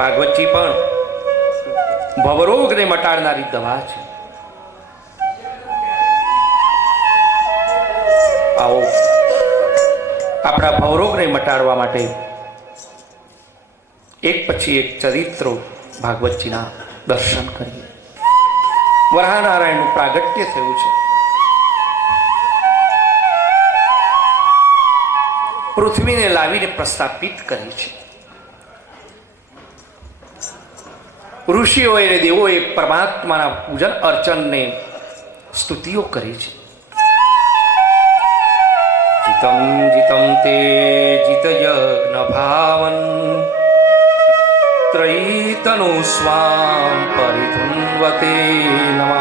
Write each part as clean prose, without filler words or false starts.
ભાગવતજી પણ ભવરોગને મટાડનારી દવા છે. આવો આપણા ભવરોગને મટાડવા માટે એક પછી એક ચરિત્રો ભાગવતજીના દર્શન કરીએ. વરાહનારાયણનું પ્રાગટ્ય થયું છે. પૃથ્વીને લાવીને પ્રસ્થાપિત કરી છે. ઋષિઓએ અને દેવોએ પરમાત્માના પૂજન અર્ચનને સ્તુતિઓ કરી છે. જીતમ જીતમ તે જીત યજ્ઞ ભાવન ત્રયીતનો સ્વામ પરિધુન્વતે નમઃ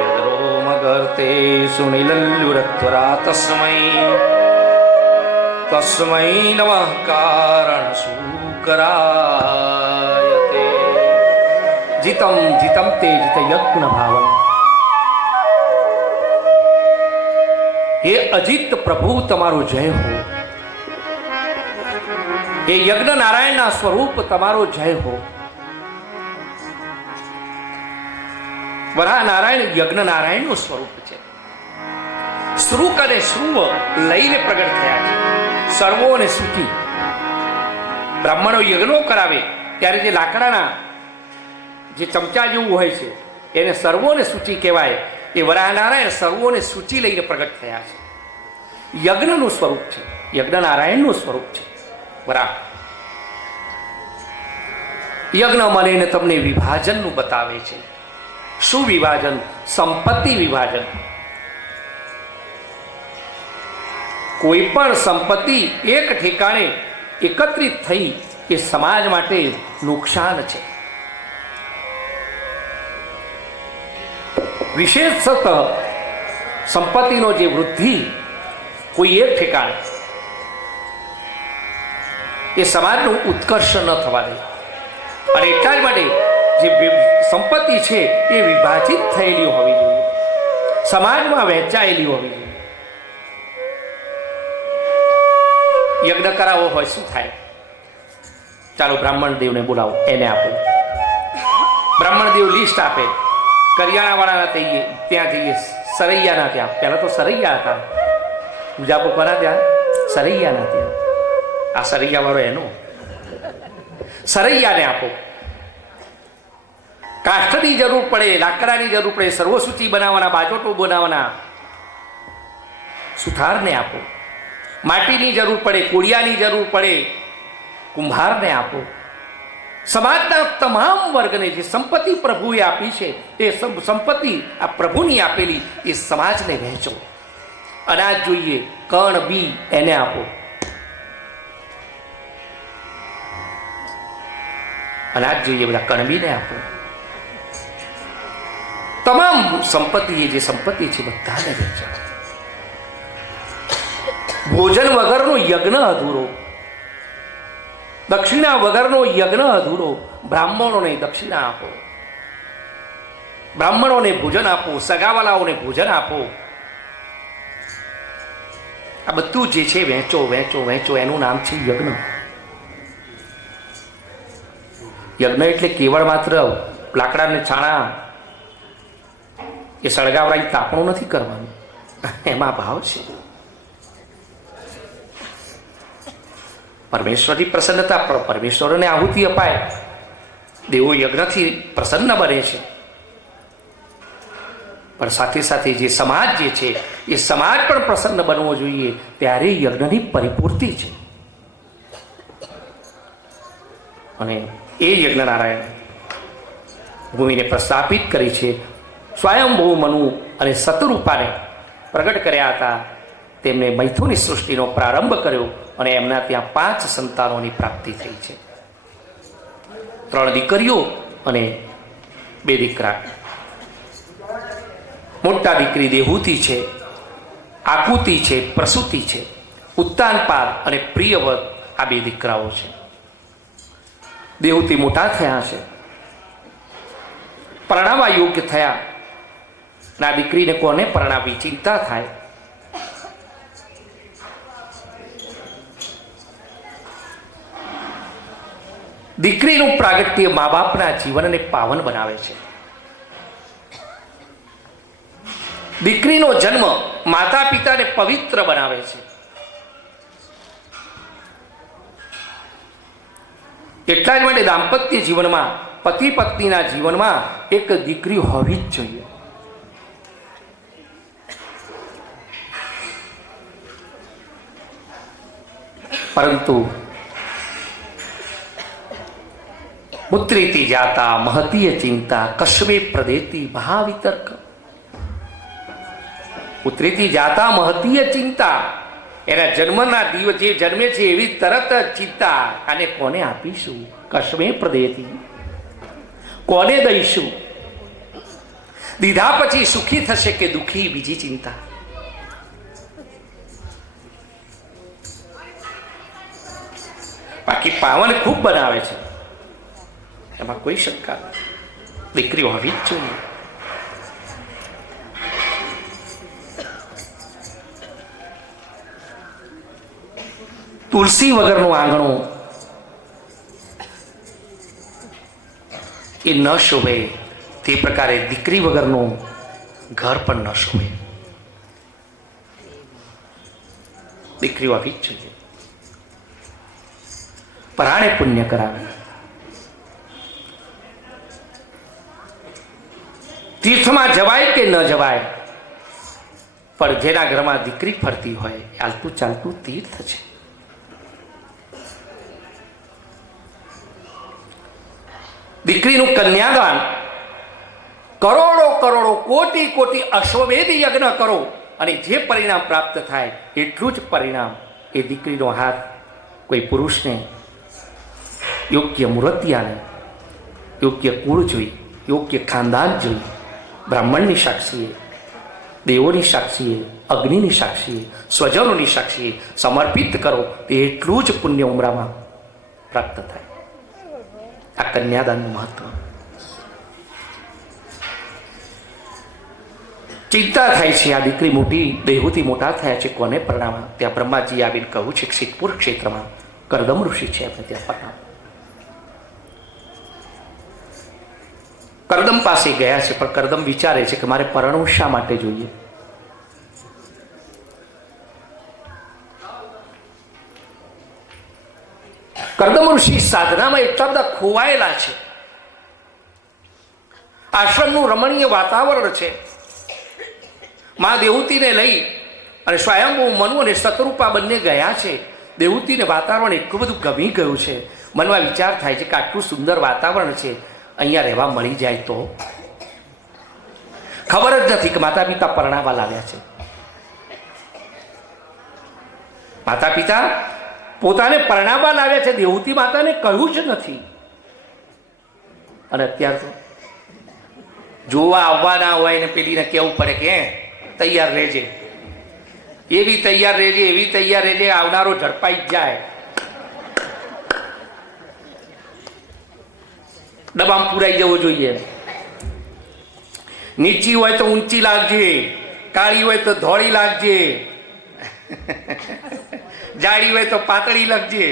યદ્રોમગર્તે સુનિલલ્લુરત્વરા તસ્મૈ નમઃ કારણ શુકરાયતે. જીતમ જીતમ તે જીત યજ્ઞ ભાવન. હે અજીત પ્રભુ તમારો જય હો. હે યજ્ઞ નારાયણના સ્વરૂપ તમારો જય હો. વરાહ નારાયણ યજ્ઞ નારાયણનું સ્વરૂપ છે. શ્રુક અને શ્રુવ લઈને પ્રગટ થયા છે. સર્વો અને સુખી બ્રાહ્મણો યજ્ઞો કરાવે ત્યારે જે લાકડાના જે ચમચા જેવું હોય છે એને સર્વોને સૂચિ કહેવાય. એ વરાહનારાયણ સર્વોને સૂચિ લઈને પ્રગટ થયા છે. યજ્ઞનું સ્વરૂપ છે, યજ્ઞ નારાયણનું સ્વરૂપ છે વરાહ. યજ્ઞ મળીને તમને વિભાજનનું બતાવે છે. શું વિભાજન? સંપત્તિ વિભાજન. કોઈ પણ સંપત્તિ એક ઠેકાણે એકત્રિત થઈ એ સમાજ માટે નુકસાન છે. વિશેષતઃ સંપત્તિનો જે વૃદ્ધિ કોઈ એક ઠેકાણે એ સમાજનું ઉત્કર્ષ ન થવા દે. અને એટલા જ માટે જે સંપત્તિ છે એ વિભાજિત થયેલી હોવી જોઈએ, સમાજમાં વહેંચાયેલી હોવી જોઈએ. યજ્ઞ કરાવો હોય શું થાય? ચાલો બ્રાહ્મણ દેવને બોલાવો, એને આપો. બ્રાહ્મણ દેવ લિસ્ટ આપે. કરિયાણાવાળાના ત્યાં જઈએ, સરૈયાના ત્યાં. પહેલાં તો સરૈયા હતા. મુજાપો કોના ત્યાં? સરૈયાના ત્યાં. આ સરૈયાવાળો એનો. સરૈયાને આપો. કાષ્ઠની જરૂર પડે, લાકડાની જરૂર પડે, સર્વસૂચિ બનાવવાના, બાજોટો બનાવવાના, સુથારને આપો. માટીની જરૂર પડે, કોડિયાની જરૂર પડે, કુંભારને આપો. સમાજના તમામ વર્ગને જે સંપત્તિ પ્રભુએ આપી છે એ સંપત્તિ આ પ્રભુની આપેલી એ સમાજને વહેંચો. અનાજ જોઈએ, કણ બી એને આપો. અનાજ જોઈએ, બધા કણબીને આપો. તમામ સંપત્તિ એ જે સંપત્તિ છે બધાને વહેંચો. ભોજન વગરનો યજ્ઞ અધૂરો, દક્ષિણા વગરનો યજ્ઞ અધૂરો. બ્રાહ્મણોને દક્ષિણા આપો, બ્રાહ્મણોને ભોજન આપો, સગાવાલાઓને ભોજન આપો. આ બધું જે છે વહેંચો વહેંચો વહેંચો. એનું નામ છે યજ્ઞ. યજ્ઞ એટલે કેવળ માત્ર લાકડાને છાણા એ સળગાવરાઈ તાપણું નથી કરવાનું, એમાં ભાવ છે. પરમેશ્વરની પ્રસન્નતા, પરમેશ્વરને આહુતિ અપાય. દેવો યજ્ઞથી પ્રસન્ન બને છે. પણ સાથે સાથે જે સમાજ જે છે એ સમાજ પણ પ્રસન્ન બનવો જોઈએ. ત્યારે યજ્ઞની પરિપૂર્તિ છે. અને એ યજ્ઞ નારાયણ ભૂમિને પ્રસ્થાપિત કરી છે. સ્વયંભૂ મનુ અને સતરૂપાને પ્રગટ કર્યા હતા. તેમને મૈથુની સૃષ્ટિનો પ્રારંભ કર્યો અને એમના ત્યાં 5 સંતાનોની પ્રાપ્તિ થઈ છે. 3 દીકરીઓ અને 2 દીકરા. મોટા દીકરી દેહૂતિ છે, આકુતિ છે, પ્રસૂતિ છે. ઉત્તાનપાદ અને પ્રિયવત આ 2 દીકરાઓ છે. દેહૂતિ મોટા થયા છે, પરણાવવા યોગ્ય થયા. ના દીકરીને કોને પરણાવી ચિંતા થાય. દીકરીનું પ્રાગટ્ય મા બાપના જીવનને પાવન બનાવે છે. દીકરીનો જન્મ માતા પિતાને પવિત્ર બનાવે છે. એટલા જ માટે દાંપત્ય જીવનમાં, પતિ પત્નીના જીવનમાં એક દીકરી હોવી જ જોઈએ. પરંતુ પુત્રીતિ જાતા મહતીય ચિંતા કશ્વે પ્રદેતી મહાવિતર્ક. પુત્રીતિ જાતા મહતીય ચિંતા, એના જન્મના દિવસ જે જન્મે છે એવી તરત જ ચિંતા, આને કોને આપીશું, કશ્મે પ્રદેતી, કોને દઈશું, દીધા પછી સુખી થશે કે દુઃખી, બીજી ચિંતા. બાકી પાવન ખૂબ બનાવે છે, એમાં કોઈ શંકા નથી. દીકરી હોવી જ જોઈએ. તુલસી વગરનું આંગણું એ ન શોભે, તે પ્રકારે દીકરી વગરનું ઘર પણ ન શોભે. દીકરી હોવી જ જોઈએ. પરાણે પુણ્ય કરાવે. તીર્થમાં જવાય કે ન જવાય, પણ જેના ઘરમાં દીકરી ફરતી હોય ચાલતું ચાલતું તીર્થ છે. દીકરીનું કન્યાદાન કરોડો કરોડો કોટી કોટી અશ્વમેધ યજ્ઞ કરો અને જે પરિણામ પ્રાપ્ત થાય એટલું જ પરિણામ એ દીકરીનો હાથ કોઈ પુરુષને યોગ્ય મૂર્તિયાને, યોગ્ય કુળ જોઈ, યોગ્ય ખાનદાન જોઈ, બ્રાહ્મણની સાક્ષીએ, દેવોની સાક્ષીએ, અગ્નિની સાક્ષીએ, સ્વજનોની સાક્ષીએ સમર્પિત કરો તે એટલું જ પુણ્ય ઉમરામાં પ્રાપ્ત થાય. આ કન્યાદાનનું મહત્વ. ચિંતા થાય છે, આ દીકરી મોટી દેહુથી મોટા થયા છે, કોને પરણાવવા? ત્યાં બ્રહ્માજી આવીને કહ્યું છે કે સિદ્ધપુર ક્ષેત્રમાં કરદમ ઋષિ છે, આપણે ત્યાં પરણાવ. કરદમ પાસે ગયા છે, પણ કરદમ વિચારે છે કે મારે પરણવું શા માટે જોઈએ? કરદમ ઋષિ સાધનામાં એટલા બધા ખોવાયેલા છે. આશ્રમનું રમણીય વાતાવરણ છે. મા દેવહૂતિને લઈ અને સ્વયંભૂ મનુ અને શતરૂપા બંને ગયા છે. દેવહૂતિને વાતાવરણ એટલું બધું ગમી ગયું છે. મનમાં વિચાર થાય છે કે આટલું સુંદર વાતાવરણ છે, અહીંયા રહેવા મળી જાય તો. ખબર જ નથી કે માતા પિતા પરણાવા લાવ્યા છે. માતા પિતા પોતાને પરણાવવા લાવ્યા છે, દેવહૂતિ માતાને કહ્યું જ નથી. અને અત્યાર તો જોવા આવવાના હોય ને પેલીને કહેવું પડે કે તૈયાર રહેજે, એવી તૈયાર રહેજે, એવી તૈયાર રહેજે, આવનારો ઝડપાઈ જ જાય. ડબ્બામાં પુરાઈ જવો જોઈએ. નીચી હોય તો ઊંચી લાગજે, કાળી હોય તો ધોળી લાગજે, જાડી હોય તો પાતળી લાગજે.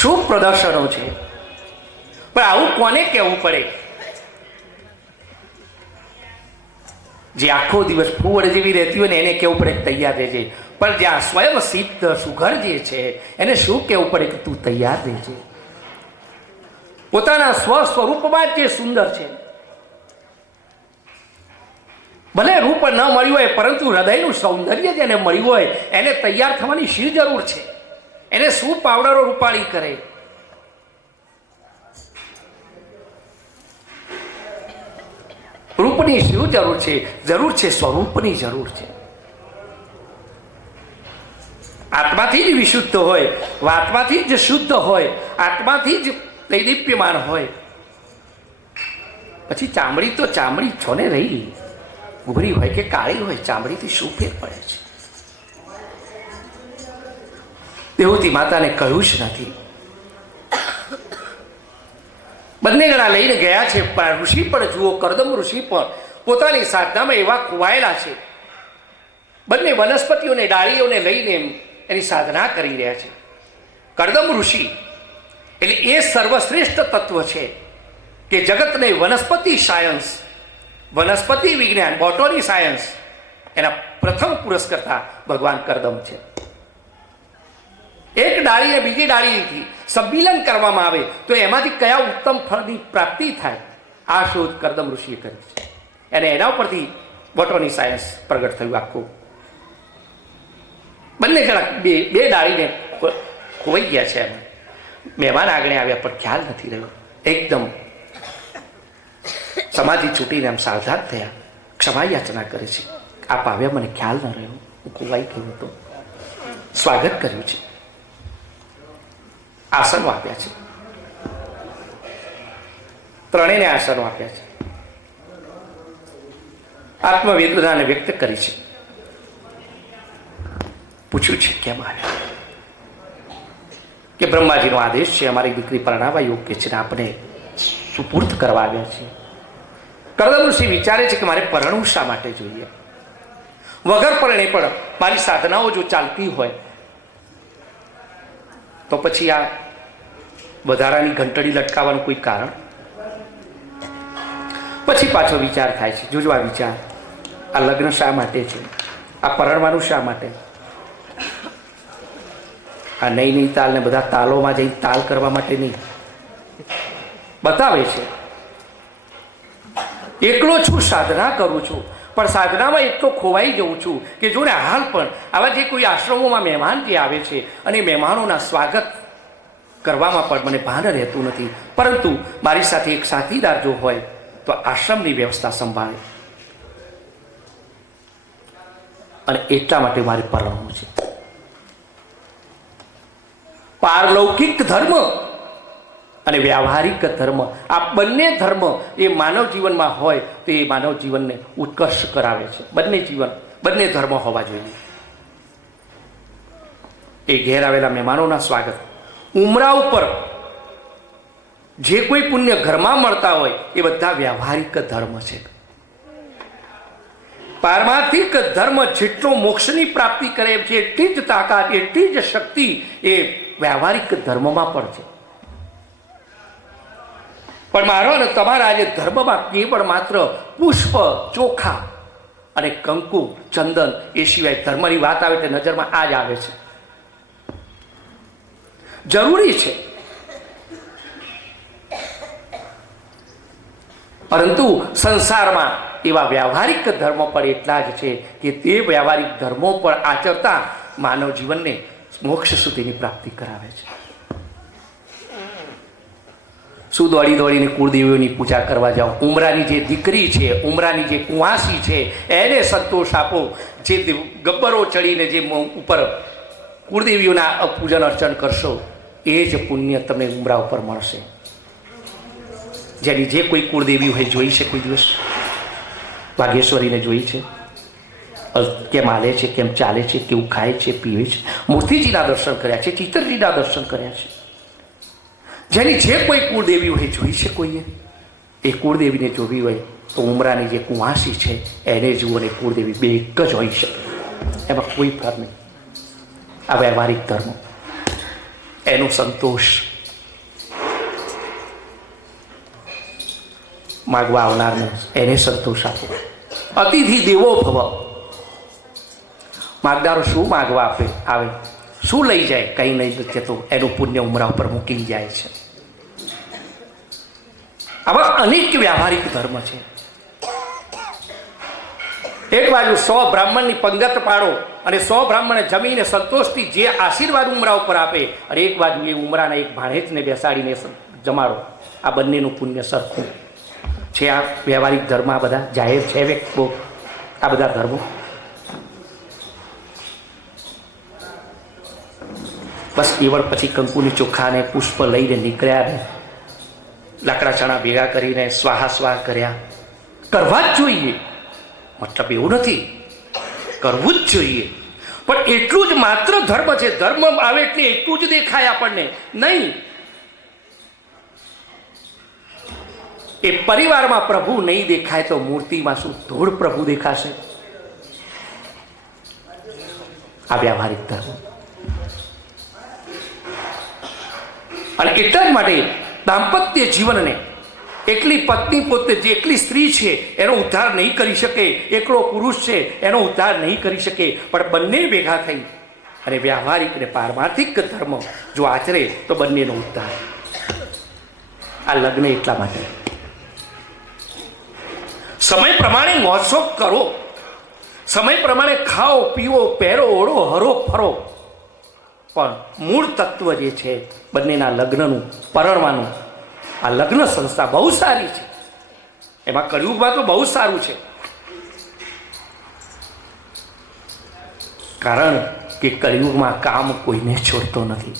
શું પ્રદર્શનો છે! પણ આવું કોને કહેવું પડે? જે આખો દિવસ ફૂવડ જેવી રહેતી હોય ને એને કહેવું પડે તૈયાર રહેજે. પણ જ્યાં સ્વયં સિદ્ધ સુઘર જે છે એને શું કહેવું પડે કે તું તૈયાર રહેજે. પોતાના સ્વ સ્વરૂપમાં જ જે સુંદર છે, ભલે રૂપ ન મળ્યું હોય પરંતુ હૃદયનું સૌંદર્ય જેને મળ્યું હોય એને તૈયાર થવાની શી જરૂર છે? એને શું પાવડરો રૂપાળી કરે? રૂપની શું જરૂર છે? જરૂર છે સ્વરૂપની જરૂર છે. આત્માથી જ વિશુદ્ધ હોય, આત્માથી જ શુદ્ધ હોય, આત્માથી જ દૈદીપ્યમાન હોય. પછી ચામડી તો ચામડી છો ને રહી, ઉભરી હોય કે કાળી હોય, ચામડીથી શું ફેર પડે છે? દેવહૂતિ માતાને કહ્યું જ નથી. બંને ગણા લઈને ગયા છે, પણ ઋષિ પણ જુઓ, કરદમ ઋષિ પણ પોતાની સાધનામાં એવા ખોવાયેલા છે. બંને વનસ્પતિઓને ડાળીઓને લઈને એની સાધના કરી રહ્યા છે. કરદમ ઋષિ એટલે એ સર્વશ્રેષ્ઠ તત્વ છે કે જગતને વનસ્પતિ સાયન્સ, વનસ્પતિ વિજ્ઞાન, બોટની સાયન્સ એના પ્રથમ પુરસ્કર્તા ભગવાન કરદમ છે. એક ડાળીને બીજી ડાળીથી સંમિલન કરવામાં આવે તો એમાંથી કયા ઉત્તમ ફળની પ્રાપ્તિ થાય, આ શોધ કરદમ ઋષિએ કરી છે. અને એના ઉપરથી બોટની સાયન્સ પ્રગટ થયું આખું. બંને જણા બે ડાળીને ખોવાઈ ગયા છે. એમ મહેમાન આગળ આવ્યા પણ ખ્યાલ નથી રહ્યો. એકદમ સમાધિ છૂટીને આમ સાવધાન થયા, ક્ષમા યાચના કરે છે. આપ આવ્યા, મને ખ્યાલ ન રહ્યો, હું ખોવાઈ ગયો હતો. સ્વાગત કર્યું છે, આસનો આપ્યા છે, ત્રણેયને આસનો આપ્યા છે, આત્મવેદનાને વ્યક્ત કરી છે. પૂછ્યું છે કેમ આવ્યા? કે બ્રહ્માજીનો આદેશ છે, અમારી દીકરી પરણાવવા યોગ્ય છે ને આપણે સુપૂર્દ કરવા આવ્યા છીએ. કરદમ ઋષિ વિચારે છે કે મારે પરણવું શા માટે જોઈએ? વગર પરણે પણ મારી સાધનાઓ જો ચાલતી હોય તો પછી આ વધારાની ઘંટડી લટકાવવાનું કોઈ કારણ? પછી પાછો વિચાર થાય છે. જોજો આ વિચાર, આ લગ્ન શા માટે છે? આ પરણવાનું શા માટે? આ નહીં તાલ ને બધા તાલોમાં જઈ તાલ કરવા માટે નહીં. બતાવે છે એકલો છું, સાધના કરું છું, પણ સાધનામાં એટલો ખોવાઈ જઉં છું કે જો ને હાલ પણ આવા જે કોઈ આશ્રમોમાં મહેમાન જે આવે છે અને મહેમાનોના સ્વાગત કરવામાં પણ મને ભાન રહેતું નથી. પરંતુ મારી સાથે એક સાથીદાર જો હોય તો આશ્રમની વ્યવસ્થા સંભાળે, અને એટલા માટે મારે પરણવું છે. પારલૌકિક ધર્મ અને વ્યાવહારિક ધર્મ, આ બંને ધર્મ એ માનવ જીવનમાં હોય તો એ માનવ જીવનને ઉત્કર્ષ કરાવે છે. બંને ધર્મ હોવા જોઈએ. એ ઘેર આવેલા મહેમાનોના સ્વાગત, ઉમરા ઉપર જે કોઈ પુણ્ય ઘરમાં મળતા હોય એ બધા વ્યાવહારિક ધર્મ છે. પારમાર્થિક ધર્મ જેટલો મોક્ષની પ્રાપ્તિ કરે છે એટલી જ તાકાત, એટલી જ શક્તિ એ વ્યાવહારિક ધર્મમાં પણ છે. પણ મારો અને તમારા આજે ધર્મમાં કેવળ માત્ર પુષ્પ, ચોખા અને કંકુ, ચંદન એ સિવાય ધર્મની વાત આવે એટલે નજરમાં આ જ આવે છે. જરૂરી છે, પરંતુ સંસારમાં એવા વ્યાવહારિક ધર્મો પણ એટલા જ છે કે તે વ્યાવહારિક ધર્મો પણ આચરતા માનવ જીવનને મોક્ષ સુધીની પ્રાપ્તિ કરાવે છે. શું દોડીને કુળદેવીઓની પૂજા કરવા જાઓ? ઉમરાની જે દીકરી છે, ઉમરાની જે કુંવાસી છે, એને સંતોષ આપો. જે ગબ્બરો ચડીને જે ઉપર કુળદેવીઓના પૂજન અર્ચન કરશો એ જ પુણ્ય તમને ઉમરા ઉપર મળશે. જેની જે કોઈ કુળદેવી હોય જોઈ છે કોઈ દિવસ? વાઘેશ્વરીને જોઈ છે? કેમ હાલે છે, કેમ ચાલે છે, કેવું ખાય છે, પીવે છે? મૂર્તિજીના દર્શન કર્યા છે, ચિત્તરજીના દર્શન કર્યા છે. જેની જે કોઈ કુળદેવી હોય જોઈ છે કોઈએ? એ કુળદેવીને જોવી હોય તો ઉમરાની જે કુંવાસી છે એને જુઓ ને કુળદેવી બે એક જ હોઈ શકે. એમાં કોઈ ફર નહીં. આ વ્યવહારિક ધર્મ, એનો સંતોષ માગવા આવનારને એને સંતોષ આપો. અતિથિ દેવો ભવ. માગનારો શું માગવા આવે, શું લઈ જાય? કંઈ નહીં જતો, એનું પુણ્ય ઉમરા ઉપર મૂકી જાય છે. આવા અનેક વ્યાવહારિક ધર્મ છે. એક બાજુ 100 બ્રાહ્મણની પંગત પાડો અને 100 બ્રાહ્મણે જમીને સંતોષથી જે આશીર્વાદ ઉમરા ઉપર આપે, અને એક બાજુ એ ઉમરાના એક ભાણેજને બેસાડીને જમાડો. આ બંનેનું પુણ્ય સરખું છે. આ વ્યવહારિક ધર્મ આ બધા જાહેર છે વ્યક્તિઓ, આ બધા ધર્મો. બસ કેવળ પછી કંકુની ચોખાને પુષ્પ લઈને નીકળ્યા ને લાકડા ચણા ભેગા કરીને સ્વાહા કર્યા. કરવા જ જોઈએ, મતલબ એવું નથી, કરવું જ જોઈએ. પણ એટલું જ માત્ર ધર્મ છે. ધર્મ આવે એટલે એટલું જ દેખાય આપણને નહીં. એ પરિવારમાં પ્રભુ નહીં દેખાય તો મૂર્તિમાં શું ધૂળ પ્રભુ દેખાશે? આ વ્યવહારિક ધર્મ. અને એટલા જ માટે દાંપત્ય જીવનને એકલી પત્ની પોતે જે એકલી સ્ત્રી છે એનો ઉદ્ધાર નહીં કરી શકે, એકલો પુરુષ છે એનો ઉદ્ધાર નહીં કરી શકે, પણ બંને ભેગા થઈ અને વ્યવહારિક અને પારમાર્થિક ધર્મ જો આચરે તો બંનેનો ઉદ્ધાર. આ લગ્ન એટલા માટે સમય પ્રમાણે મોજશોખ કરો, સમય પ્રમાણે ખાઓ પીવો પહેરો ઓળો હરો ફરો, પણ મૂળ તત્વ જે છે બંનેના લગ્નનું પરણવાનું, આ લગ્ન સંસ્થા બહુ સારી છે. એમાં કળિયુગમાં તો બહુ સારું છે, કારણ કે કળિયુગમાં કામ કોઈને છોડતો નથી.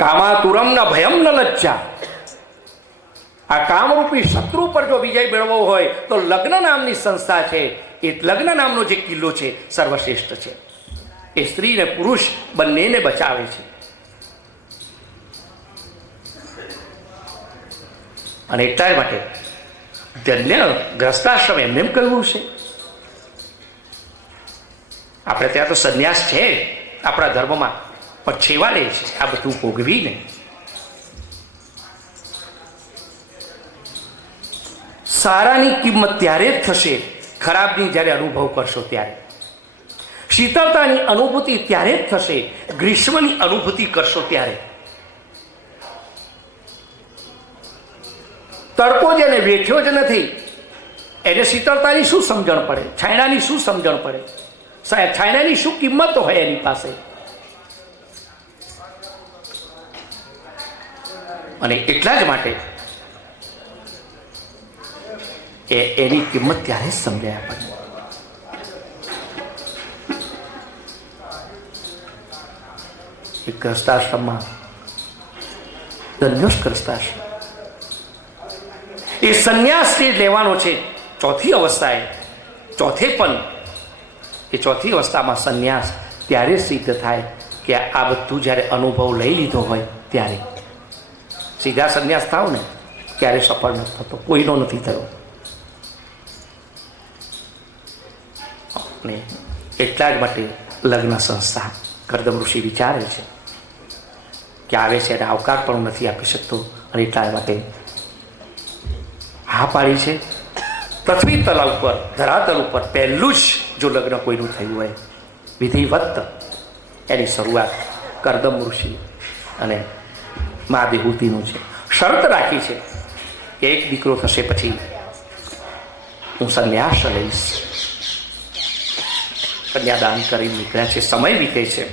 કામાતુરમ ન ભયમ ન લજ્જા. આ કામરૂપી શત્રુ પર જો વિજય મેળવવો હોય તો લગ્ન નામની સંસ્થા છે, એ લગ્ન નામનો જે કિલ્લો છે સર્વશ્રેષ્ઠ છે. એ સ્ત્રી ને પુરુષ બંનેને બચાવે છે. અને એટલા માટે ધન્ય ગ્રસ્તાશ્રમ એમને એમ કહ્યું છે. આપણે ત્યાં તો સંન્યાસ છે આપણા ધર્મમાં, પણ છેવાડે છે આ બધું ભોગવીને. સારાની કિંમત ત્યારે જ થશે ખરાબની જ્યારે અનુભવ કરશો ત્યારે. શીતળતાની અનુભૂતિ ત્યારે જ થશે ગ્રીષ્મની અનુભૂતિ કરશો ત્યારે. તડકો જેને વેઠ્યો જ નથી એને શીતળતાની શું સમજણ પડે, છાયડાની શું સમજણ પડે, છાયડાની શું કિંમત હોય એની પાસે. અને એટલા જ માટે એની કિંમત ત્યારે જ સમજાય આપણને. એક ગ્રસ્તાશ્રમમાં ધન્યોશ ગ્રસ્તાશ્રમ, એ સંન્યાસ જે લેવાનો છે ચોથી અવસ્થાએ, ચોથી અવસ્થામાં સંન્યાસ ત્યારે સિદ્ધ થાય કે આ બધું જ્યારે અનુભવ લઈ લીધો હોય ત્યારે. સીધા સંન્યાસ થાવ ને ત્યારે સફળ નથી થતો, કોઈનો નથી થયો. ને એટલા જ માટે લગ્ન સંસ્થા કરદમ ઋષિ વિચારે છે કે આવે છે એને આવકાર પણ નથી આપી શકતો, અને એટલા માટે હા પાડી છે. પૃથ્વી તલ ઉપર, ધરાતલ ઉપર પહેલું જ જો લગ્ન કોઈનું થયું હોય વિધિવત, એની શરૂઆત કરદમ ઋષિ અને મા દેહૂતિનું છે. શરત રાખી છે કે એક દીકરો થશે પછી હું સંન્યાસ લઈશ. કન્યાદાન કરી નીકળ્યા છે, સમય વીતે છે.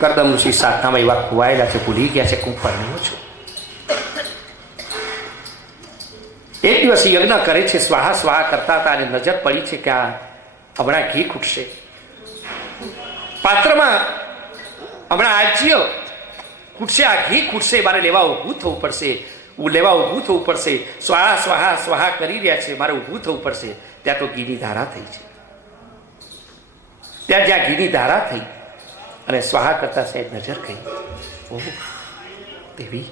કરદમ ઋષિ સાધનામાં એવા ખોવાયેલા છે, ભૂલી ગયા છે કે હું પરણ્યો છું. એક દિવસ યજ્ઞ કરે છે, સ્વાહા સ્વાહા કરતા હતા, અને નજર પડી છે કે આ હમણાં ઘી ખૂટશે પાત્રમાં, હમણાં આજ્ય ખૂટશે, આ ઘી ખૂટશે, મારે લેવા ઊભું થવું પડશે, સ્વાહા સ્વાહા સ્વાહા કરી રહ્યા છે, મારે ઊભું થવું પડશે. ત્યાં તો ઘીની ધારા થઈ છે. જ્યાં ઘીની ધારા થઈ અને સ્વાહા કરતા સાહેબ નજર ગઈ, ઓહ દેવી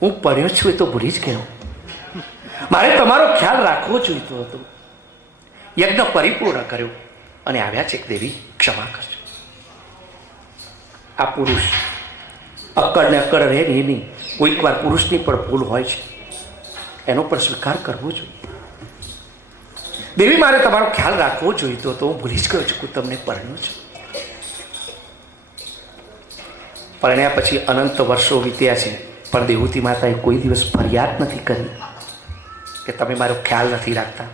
હું પડ્યો છું એ તો ભૂલી જ ગયો, મારે તમારો ખ્યાલ રાખવો જોઈતો હતો. યજ્ઞ પરિપૂર્ણ કર્યો અને આવ્યા છે કે દેવી ક્ષમા કરજો. આ પુરુષ અક્કડ ને અક્કડ રહે ને એની કોઈક વાર પુરુષની પણ ભૂલ હોય છે, એનો પણ સ્વીકાર કરવો જોઈએ. દેવી મારે તમારો ખ્યાલ રાખવો જોઈતો હતો, હું ભૂલી જ ગયો છું કે તમને પરણ્યો છું. પરણ્યા પછી અનંત વર્ષો વીત્યા છે, પણ દેહૂતી માતાએ કોઈ દિવસ ફરિયાદ નથી કરી કે તમે મારો ખ્યાલ નથી રાખતા,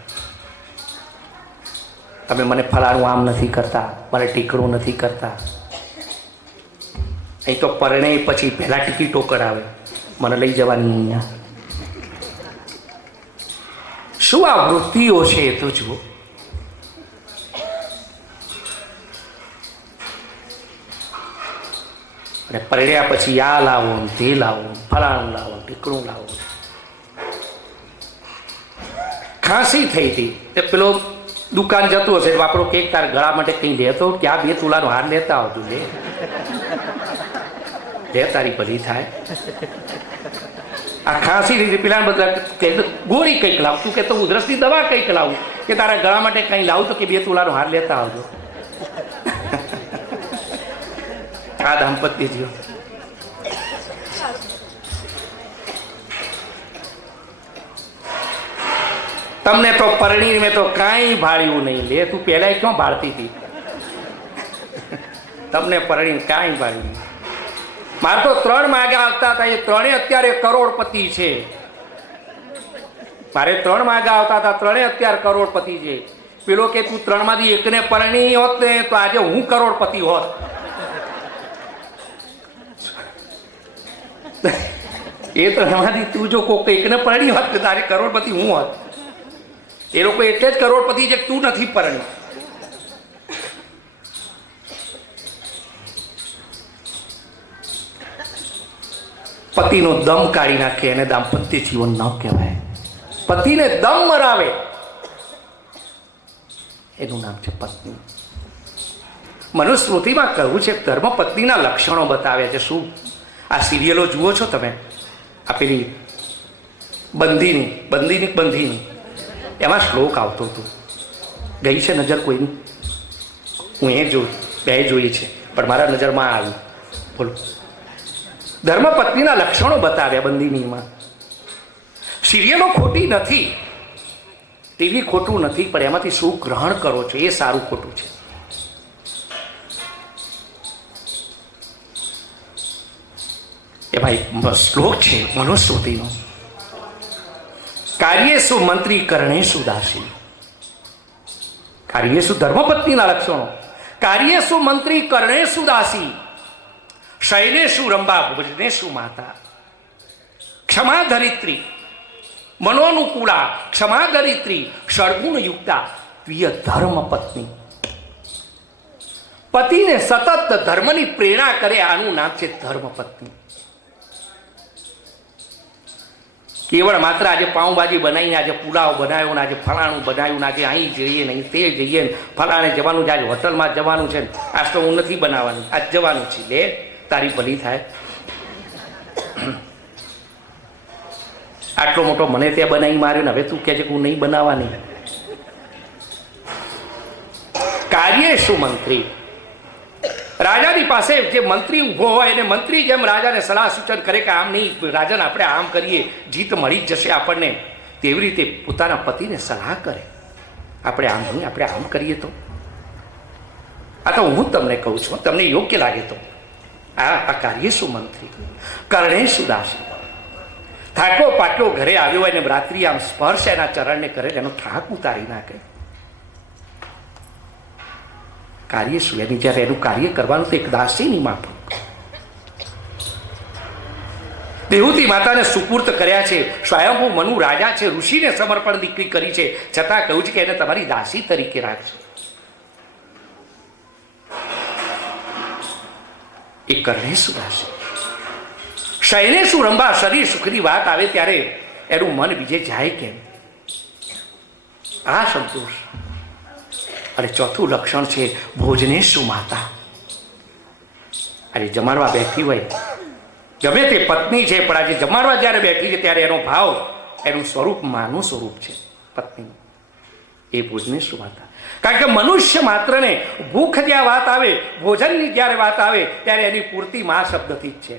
તમે મને ફલાણું આમ નથી કરતા, મને ટીકડું નથી કરતા. અહીં તો પરણે પછી પહેલા ટિકિટો કરાવે, મને લઈ જવાની અહીંયા. શું આ વૃત્તિઓ છે એ તો જુઓ. અને પરણ્યા પછી આ લાવો, તે લાવો, ફલાણું લાવો, ટીકડું લાવો. ખાંસી થઈ હતી તે પેલો દુકાન જતો હશે, આપણો કેક તાર ગળા માટે કંઈ લેતો કે આ 2 તુલાનો હાર લેતા આવજો, લે તારી ભલી થાય. આ ખાંસી રીતે પેલા બધા ગોળી કંઈક લાવ, તું કે તો ઉધરસની દવા કંઈક લાવું, કે તારા ગળા માટે કંઈ લાવું તો કે 2 તુલાનો હાર લેતા આવજો. આ દાંપત્ય જીવન. તમને તો પરણી મેં તો કાંઈ ભાળ્યું નહીં. લે તું પહેલા ક્યાં ભાળતી હતી? તમને પરણી કાંઈ ભાળ્યું નહીં. મારે તો 3 માગ્યા આવતા હતા, એ 3 અત્યારે કરોડપતિ છે. મારે 3 માગ્યા આવતા હતા, 3 અત્યારે કરોડપતિ છે. પેલો કે તું 3 માંથી એકને પરણી હોત ને તો આજે હું કરોડપતિ હોત. એ 3 માંથી તું જો કોક એકને પરણી હોત તો તારે કરોડપતિ હું હોત. એ લોકો એટલે જ કરોડપતિ છે, તું નથી પરણી. પતિનો દમ કાઢી નાખે એને દાંપત્ય જીવન ન કહેવાય. પતિને દમ મરાવે એનું નામ છે પત્ની. મનુસ્મૃતિમાં કહ્યું છે, ધર્મ પત્નીના લક્ષણો બતાવ્યા છે. શું? આ સિરિયલો જુઓ છો તમે? આ પેલી બંધીની એમાં શ્લોક આવતો હતો. ગઈ છે નજર કોઈની? હું બે જોઈ છે, પણ મારા નજરમાં આવ્યું. બોલો, ધર્મપત્નીના લક્ષણો બતાવ્યા બંધીનીમાં. સિરિયલો ખોટી નથી, ટીવી ખોટું નથી, પણ એમાંથી શું ગ્રહણ કરો છો એ સારું ખોટું છે. એમાં એક શ્લોક છે મનુસ્મૃતિનો, કાર્યેષુ મંત્રી કરણેષુ દાસી. કાર્યેષુ ધર્મપત્નીના લક્ષણો, કાર્યેષુ મંત્રી કરણેષુ દાસી, શૈલેષુ રંભા ભોજનેષુ માતા, ક્ષમા ધરિત્રી મનોનુકૂળા, ક્ષમા ધરિત્રી ષડગુણ યુક્તા, પ્રિય ધર્મ પત્ની. પતિને સતત ધર્મની પ્રેરણા કરે, આનું નામ છે ધર્મ પત્ની. કેવળ માત્ર આજે પાઉંભાજી બનાવીને, આજે પુલાવ બનાવ્યો ને આજે ફલાણું બનાવ્યું ને આજે અહીં જઈએ નહીં તે જઈએ ને ફલાણે જવાનું છે, આજે હોટલમાં જવાનું છે, આજ તો હું નથી બનાવવાનું, આજ જવાનું છે. લે તારી ભલી થાય. આટલો મોટો મને ત્યાં બનાવી માર્યો ને હવે તું કહે છે કે હું નહીં બનાવવાની. કાર્યેષુ મંત્રી, રાજાની પાસે જે મંત્રી ઊભો હોય એને મંત્રી જેમ રાજાને સલાહ સૂચન કરે કે આમ નહીં, રાજાને આપણે આમ કરીએ, જીત મળી જ જશે આપણને, તેવી રીતે પોતાના પતિને સલાહ કરે. આપણે આમ નહીં, આપણે આમ કરીએ તો. આ તો હું તમને કહું છું, તમને યોગ્ય લાગે તો. આ કાર્યેષુ મંત્રી કરણેષુ દાસી. થાકો પાટલો ઘરે આવ્યો હોય ને રાત્રિ આમ સ્પર્શ એના ચરણને કરે, એનો થાક ઉતારી નાખે. કાર્યેષુ, એની જ્યારે એનું કાર્ય કરવાનું તો એક દાસીની માફક. દેહૂતી માતાને સુપૂર્ત કર્યા છે. સ્વયંભૂ મનુ રાજા છે, ઋષિને સમર્પણ દીકરી કરી છે, છતાં કહ્યું છે કે એને તમારી દાસી તરીકે રાખજો. એ કરણેષુ દાસી. શૈલેષુ રંભા, શરીર સુખની વાત આવે ત્યારે એનું મન બીજે જાય કેમ? આ સંતોષ. અને ચોથું લક્ષણ છે ભોજનેષુ માતા. આજે જમાડવા બેઠી હોય, ગમે તે પત્ની છે, પણ આજે જમાડવા જ્યારે બેઠી છે ત્યારે એનો ભાવ, એનું સ્વરૂપ માનું સ્વરૂપ છે પત્નીનું. એ ભોજનેષુ માતા. કારણ કે મનુષ્ય માત્રને ભૂખ જ્યાં વાત આવે, ભોજનની જ્યારે વાત આવે ત્યારે એની પૂર્તિ મા શબ્દથી જ છે.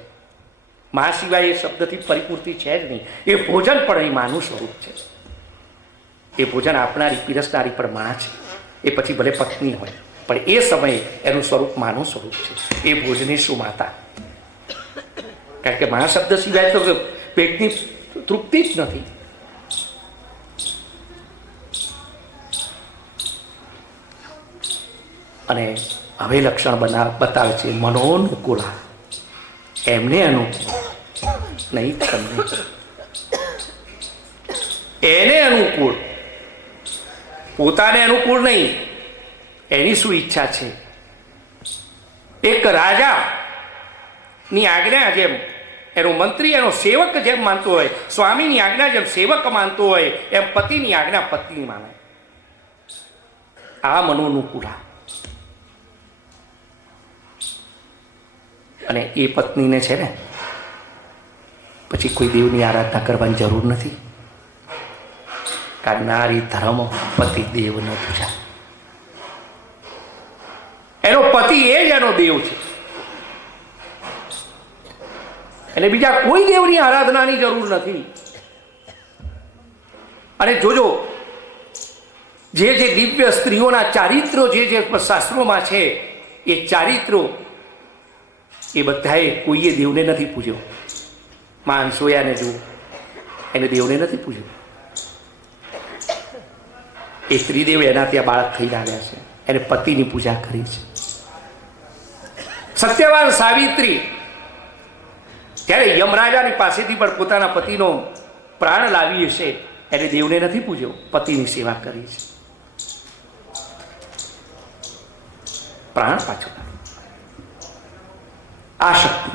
મા સિવાય એ શબ્દથી પરિપૂર્તિ છે જ નહીં. એ ભોજન પણ એ માનું સ્વરૂપ છે. એ ભોજન આપનારી, પીરસનારી પણ મા છે. એ પછી ભલે પત્ની હોય, પણ એ સમયે એનું સ્વરૂપ માનું સ્વરૂપ છે. એ ભોજનેષુ માતા. કારણ કે મા શબ્દ સિવાય તો પેટની તૃપ્તિ જ નથી. અને હવે લક્ષણ બતાવે છે મનોનુકૂળા. એમને અનુકૂળ નહીં, તમને એને અનુકૂળ, પોતાને અનુકૂળ નહીં. એની શું ઈચ્છા છે? એક રાજાની આજ્ઞા જેમ એનો મંત્રી એનો સેવક જેમ માનતો હોય, સ્વામીની આજ્ઞા જેમ સેવક માનતો હોય, એમ પતિની આજ્ઞા પત્ની માને. આ મનોનુકૂળા. અને એ પત્નીને છે ને પછી કોઈ દેવની આરાધના કરવાની જરૂર નથી. કારણ નારી ધર્મ પતિ દેવ ન પૂજા. એનો પતિ એ જ એનો દેવ છે. એટલે બીજા કોઈ દેવની આરાધનાની જરૂર નથી. અને જોજો, જે દિવ્ય સ્ત્રીઓના ચારિત્રો જે શાસ્ત્રોમાં છે, એ ચારિત્રો એ બધાએ કોઈએ દેવને નથી પૂજ્યો. માં અનસૂયાને જુઓ, એને દેવને નથી પૂજ્યો. એ સ્ત્રીદેવ એના ત્યાં બાળક થઈને આવ્યા છે, એને પતિની પૂજા કરી છે. સત્યવાન સાવિત્રી ત્યારે યમરાજાની પાસેથી પણ પોતાના પતિનો પ્રાણ લાવી હશે, એને દેવને નથી પૂજ્યો, પતિની સેવા કરી છે. પ્રાણ પાછો આ શક્તિ,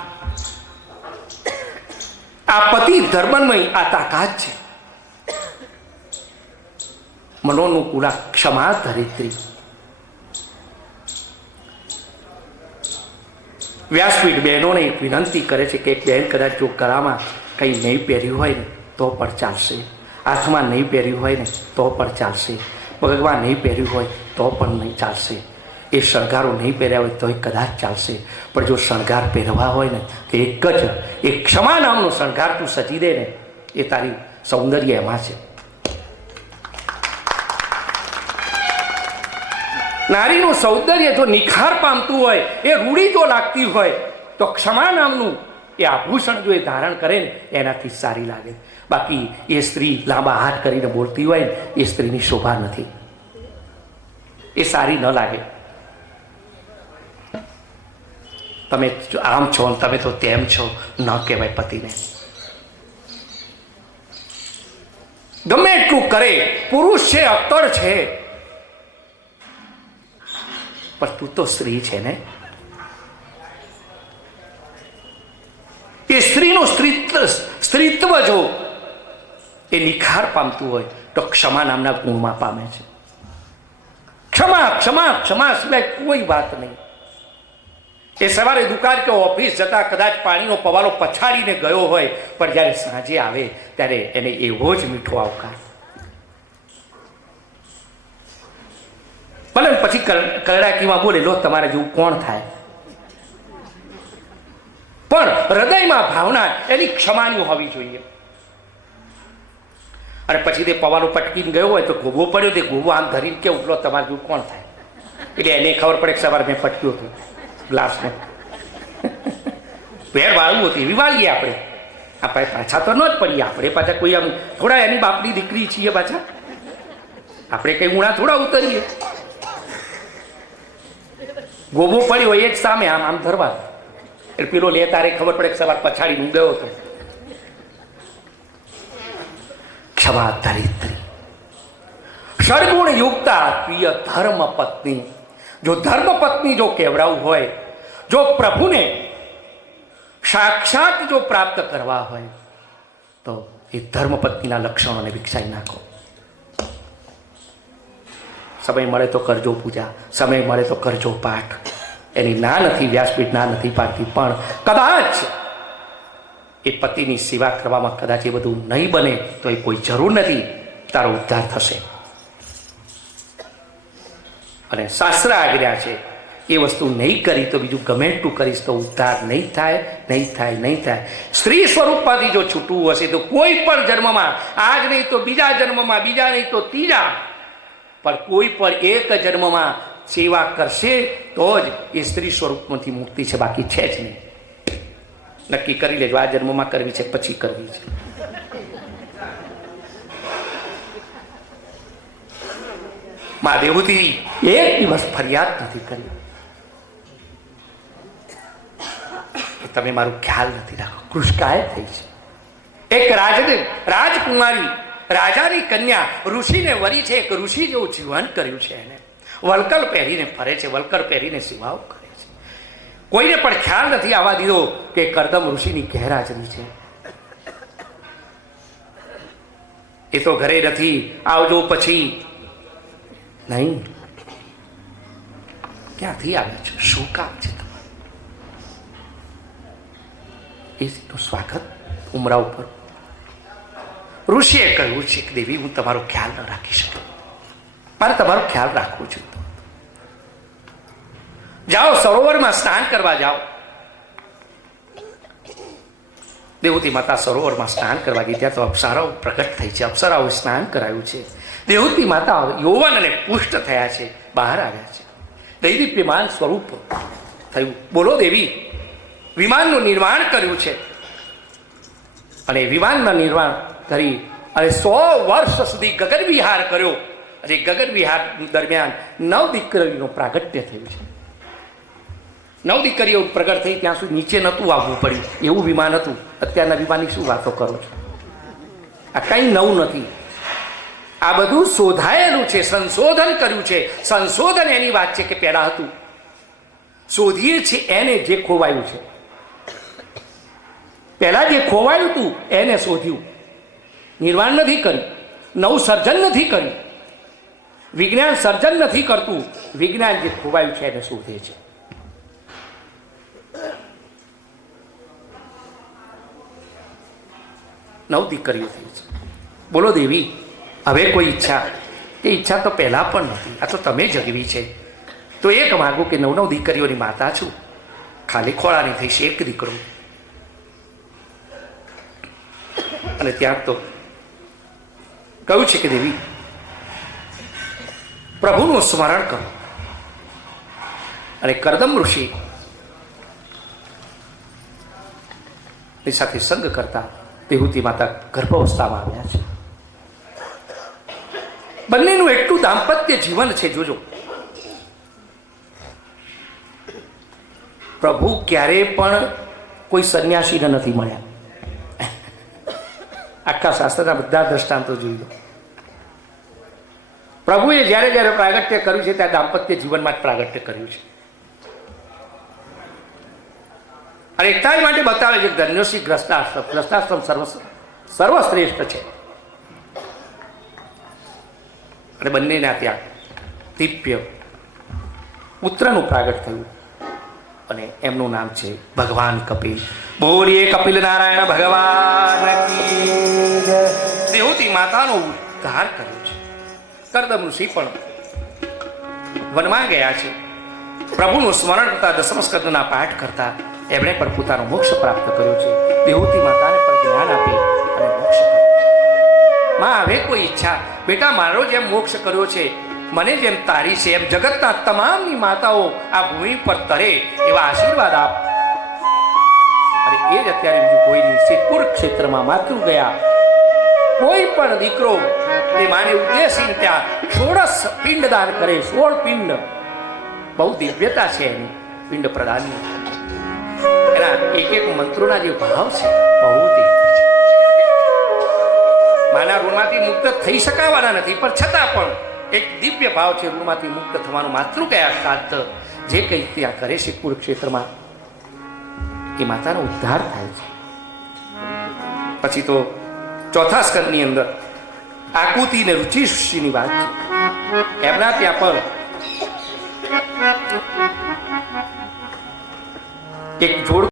આ પતિ ધર્મમય આ તાકાત છે. મનોનુકૂળા ક્ષમા ધરિત્રી. વ્યાસપીઠ બહેનોને એક વિનંતી કરે છે કે એક બહેન કદાચ જો ગળામાં કંઈ નહીં પહેર્યું હોય ને તો પણ ચાલશે, હાથમાં નહીં પહેર્યું હોય ને તો પણ ચાલશે, પગમાં નહીં પહેર્યું હોય તો પણ નહીં ચાલશે, એ શણગારો નહીં પહેર્યા હોય તોય કદાચ ચાલશે, પણ જો શણગાર પહેરવા હોય ને તો એક જ એક ક્ષમા નામનો શણગાર તું સજી દે ને, એ તારી સૌંદર્ય એમાં છે. નારીનું સૌંદર્ય જો નિખાર પામતું હોય, એ રૂડી જો લાગતી હોય, તો ક્ષમા નામનું એ આભૂષણ જો એ ધારણ કરે ને એનાથી સારી લાગે. બાકી એ સ્ત્રી લાંબા હાથ કરીને બોલતી હોય ને, એ સ્ત્રીની શોભા નથી, એ સારી ન લાગે. તમે આમ છો ને તમે તો તેમ છો ન કહેવાય પતિને. ગમે એટલું કરે, પુરુષ છે, અક્કડ છે, પણ તું તો સ્ત્રી છે ને. એ સ્ત્રીનું સ્ત્રીત્વ જો એ નિખાર પામતું હોય તો ક્ષમા નામના ગુણમાં પામે છે. ક્ષમા ક્ષમા ક્ષમા સિવાય કોઈ વાત નહીં. એ સવારે દુકાન કે ઓફિસ જતા કદાચ પાણીનો પવાલો પછાડીને ગયો હોય, પણ જ્યારે સાંજે આવે ત્યારે એને એવો જ મીઠો આવકાર. ભલે પછી કરડાકીમાં બોલે, લો તમારે જેવું કોણ થાય, પણ હૃદયમાં ભાવના એની ક્ષમાની હોવી જોઈએ. અને પછી તે પવાનો પટકીને ગયો હોય તો ગોબો પડ્યો, તે ગોબો આમ ધરીને કેવું, લો તમારે જેવું કોણ થાય. એટલે એને ખબર પડે કે સવારે મેં પટક્યું હતું ગ્લાસને, ભેર વાળવું હતું, એવી વાળીએ આપણે. આપણે પાછા તો ન જ પડીએ, આપણે પાછા કોઈ આમ થોડા એની બાપની દીકરી છીએ, પાછા આપણે કઈ ઉણા થોડા ઉતરીએ. ગોબો પડ્યો એક સામે આમ આમ ધરવા, એટલે પેલો લે તારે ખબર પડે કે સવાર પછાડી હું ગયો હતો. ક્ષમા ધરિત્રી સર્ગુણ યુક્તા પ્રિય ધર્મ પત્ની. જો ધર્મ પત્ની જો કેવડાવું હોય, જો પ્રભુને સાક્ષાત જો પ્રાપ્ત કરવા હોય, તો એ ધર્મ પત્નીના લક્ષણોને વિકસાવી નાખો. સમય મળે તો કરજો પૂજા, સમય મળે તો કરજો પાઠ. એની ના નથી, વ્યાસપીઠ ના નથી પાડતી, પણ કદાચ એ પતિની સેવા કરવામાં કદાચ એ બધું નહીં બને તો એ કોઈ જરૂર નથી, તારો ઉદ્ધાર થશે. અને શાસ્ત્ર આજ્ઞા છે, એ વસ્તુ નહીં કરી તો બીજું ગમે એટલું કરીશ તો ઉદ્ધાર નહીં થાય, નહીં થાય, નહીં થાય. સ્ત્રી સ્વરૂપમાંથી જો છૂટવું હશે તો કોઈ પણ જન્મમાં, આજ નહીં તો બીજા જન્મમાં, બીજા નહીં તો ત્રીજા, પણ કોઈ પણ એક જન્મમાં સેવા કરશે તો જ એ સ્ત્રી સ્વરૂપમાંથી મુક્તિ છે, બાકી છે જ નહીં. નક્કી કરી લેજો, આ જન્મમાં કરવી છે, પછી કરવી છે. મહાદેવથી એક દિવસ ફરિયાદ નથી કરી, તમે મારું ખ્યાલ નથી રાખો. કૃષ્કાય થઈ છે. એક રાજકુમારી, રાજાની કન્યા ઋષિને વરી છે, એક ઋષિ જેવું જીવન કર્યું છે. એને વલકલ પહેરીને ફરે છે, વલકલ પહેરીને સેવાઓ કરે છે. કોઈને પણ ખ્યાલ નથી આવવા દીધો કે કરદમ ઋષિની ગેરહાજરી છે. એ તો ઘરે નથી, આવજો પછી. નહીં, ક્યાંથી આવ્યા છો, શું કામ છે તમારું? એનું સ્વાગત ઉમરા ઉપર. ઋષિએ કહ્યું છે કે દેવી, હું તમારો ખ્યાલ ન રાખી શકું, મારે તમારો ખ્યાલ રાખવો જોઈએ. જાઓ સરોવરમાં સ્નાન કરવા જાઓ. દેવહૂતિ માતા સરોવરમાં સ્નાન કરવા ગઈ, ત્યાં તો અપ્સરાઓ પ્રગટ થઈ છે, અપ્સરાઓએ સ્નાન કરાયું છે. દેવહૂતિ માતા યૌવન અને પુષ્ટ થયા છે, બહાર આવ્યા છે, દૈદીપ્યમાન સ્વરૂપ થયું. બોલો દેવી, વિમાનનું નિર્માણ કર્યું છે અને વિમાનના નિર્માણ કરી અને 100 વર્ષ સુધી ગગન વિહાર કર્યો. અને ગગન વિહાર દરમિયાન 9 દીકરીઓનું પ્રાગટ્ય થયું છે. 9 દીકરીઓ પ્રગટ થઈ ત્યાં સુધી નીચે નહોતું આવવું પડ્યું, એવું વિમાન હતું. અત્યારના વિમાનની શું વાતો કરો છો? આ કંઈ નવું નથી, આ બધું શોધાયેલું છે, સંશોધન કર્યું છે. સંશોધન એની વાત છે કે પહેલા હતું, શોધીએ છીએ એને જે ખોવાયું છે. પહેલા જે ખોવાયું હતું એને શોધ્યું, નિર્માણ નથી કર્યું, નવું સર્જન નથી કર્યું. વિજ્ઞાન સર્જન નથી કરતું, વિજ્ઞાન જે ખોવાયું છે એને શોધે છે. નવ દીકરીઓ થઈ છે. બોલો દેવી, હવે કોઈ ઈચ્છા કે ઈચ્છા તો પહેલા પણ નથી, આ તો તમે જગવી છે. તો એક માગું કે 9 દીકરીઓની માતા છું, ખાલી ખોળાની થઈશ એક દીકરો. અને ત્યાં તો કહ્યું છે કે દેવી, પ્રભુનું સ્મરણ કરો. અને કરદમ ઋષિ ની સાથે સંગ કરતા દેવહૂતિ માતા ગર્ભાવસ્થામાં આવ્યા છે. બંનેનું એટલું દાંપત્ય જીવન છે, જોજો. પ્રભુ ક્યારે પણ કોઈ સંન્યાસીને નથી મળ્યા. આખા શાસ્ત્રના બધા દ્રષ્ટાંતો જોઈ લો. પ્રભુએ જ્યારે જ્યારે પ્રાગટ્ય કર્યું છે ત્યારે દાંપત્ય જીવનમાં જ પ્રાગટ્ય કર્યું છે. અને એટલા માટે બતાવે છે કે ધન્યોસી ગ્રસ્તાશ્રમ, ગ્રસ્તાશ્રમ સર્વશ્રેષ્ઠ છે. અને બંનેના ત્યાં દિવ્ય પુત્રનું પ્રાગટ થયું અને એમનું નામ છે ભગવાન કપિલ. બોલીએ કપિલ નારાયણ ભગવાન કી જય. દેવહૂતિ માતાનો ઉદ્ધાર કર્યો છે. કરદમ ઋષિ પણ વનમાં ગયા છે, પ્રભુનું સ્મરણ કરતા, દસમ સ્કંદના પાઠ કરતા એમણે પણ પોતાનો મોક્ષ પ્રાપ્ત કર્યો છે. દેવહૂતિ માતાને પણ જ્ઞાન આપી અને મોક્ષ કર્યો. માં, હવે કોઈ ઈચ્છા, બેટા મારો જેમ મોક્ષ કર્યો છે, મને જેમ તારી છે, એમ જગતના તમામની માતાઓ આ ભૂમિ પર તરે એવા આશીર્વાદ આપ. અને એ જ અત્યારે બીજું કોઈ નહીં. સિદ્ધપુર ક્ષેત્રમાં માતૃ ગયા, કોઈ પણ દીકરો એ માને ઉદ્દેશી ત્યાં 16 પિંડદાન કરે. 16 પિંડ, બહુ દિવ્યતા છે એની પિંડ પ્રદાનની. એના એક એક મંત્રોના જે ભાવ છે બહુ દિવ્ય છે. માના ઋણમાંથી મુક્ત થઈ શકાવાના નથી, પણ છતાં પણ એક દિવ્ય ભાવ છે ઋણમાંથી મુક્ત થવાનું. માતૃ કયા સાત જે કંઈ ત્યાં કરે છે કુરુક્ષેત્રમાં, એ માતાનો ઉદ્ધાર થાય છે. પછી તો ચોથા સ્કંદની અંદર આકુતિ ને રુચિ ઋષિની વાત છે. એમના ત્યાં પણ એક જોડ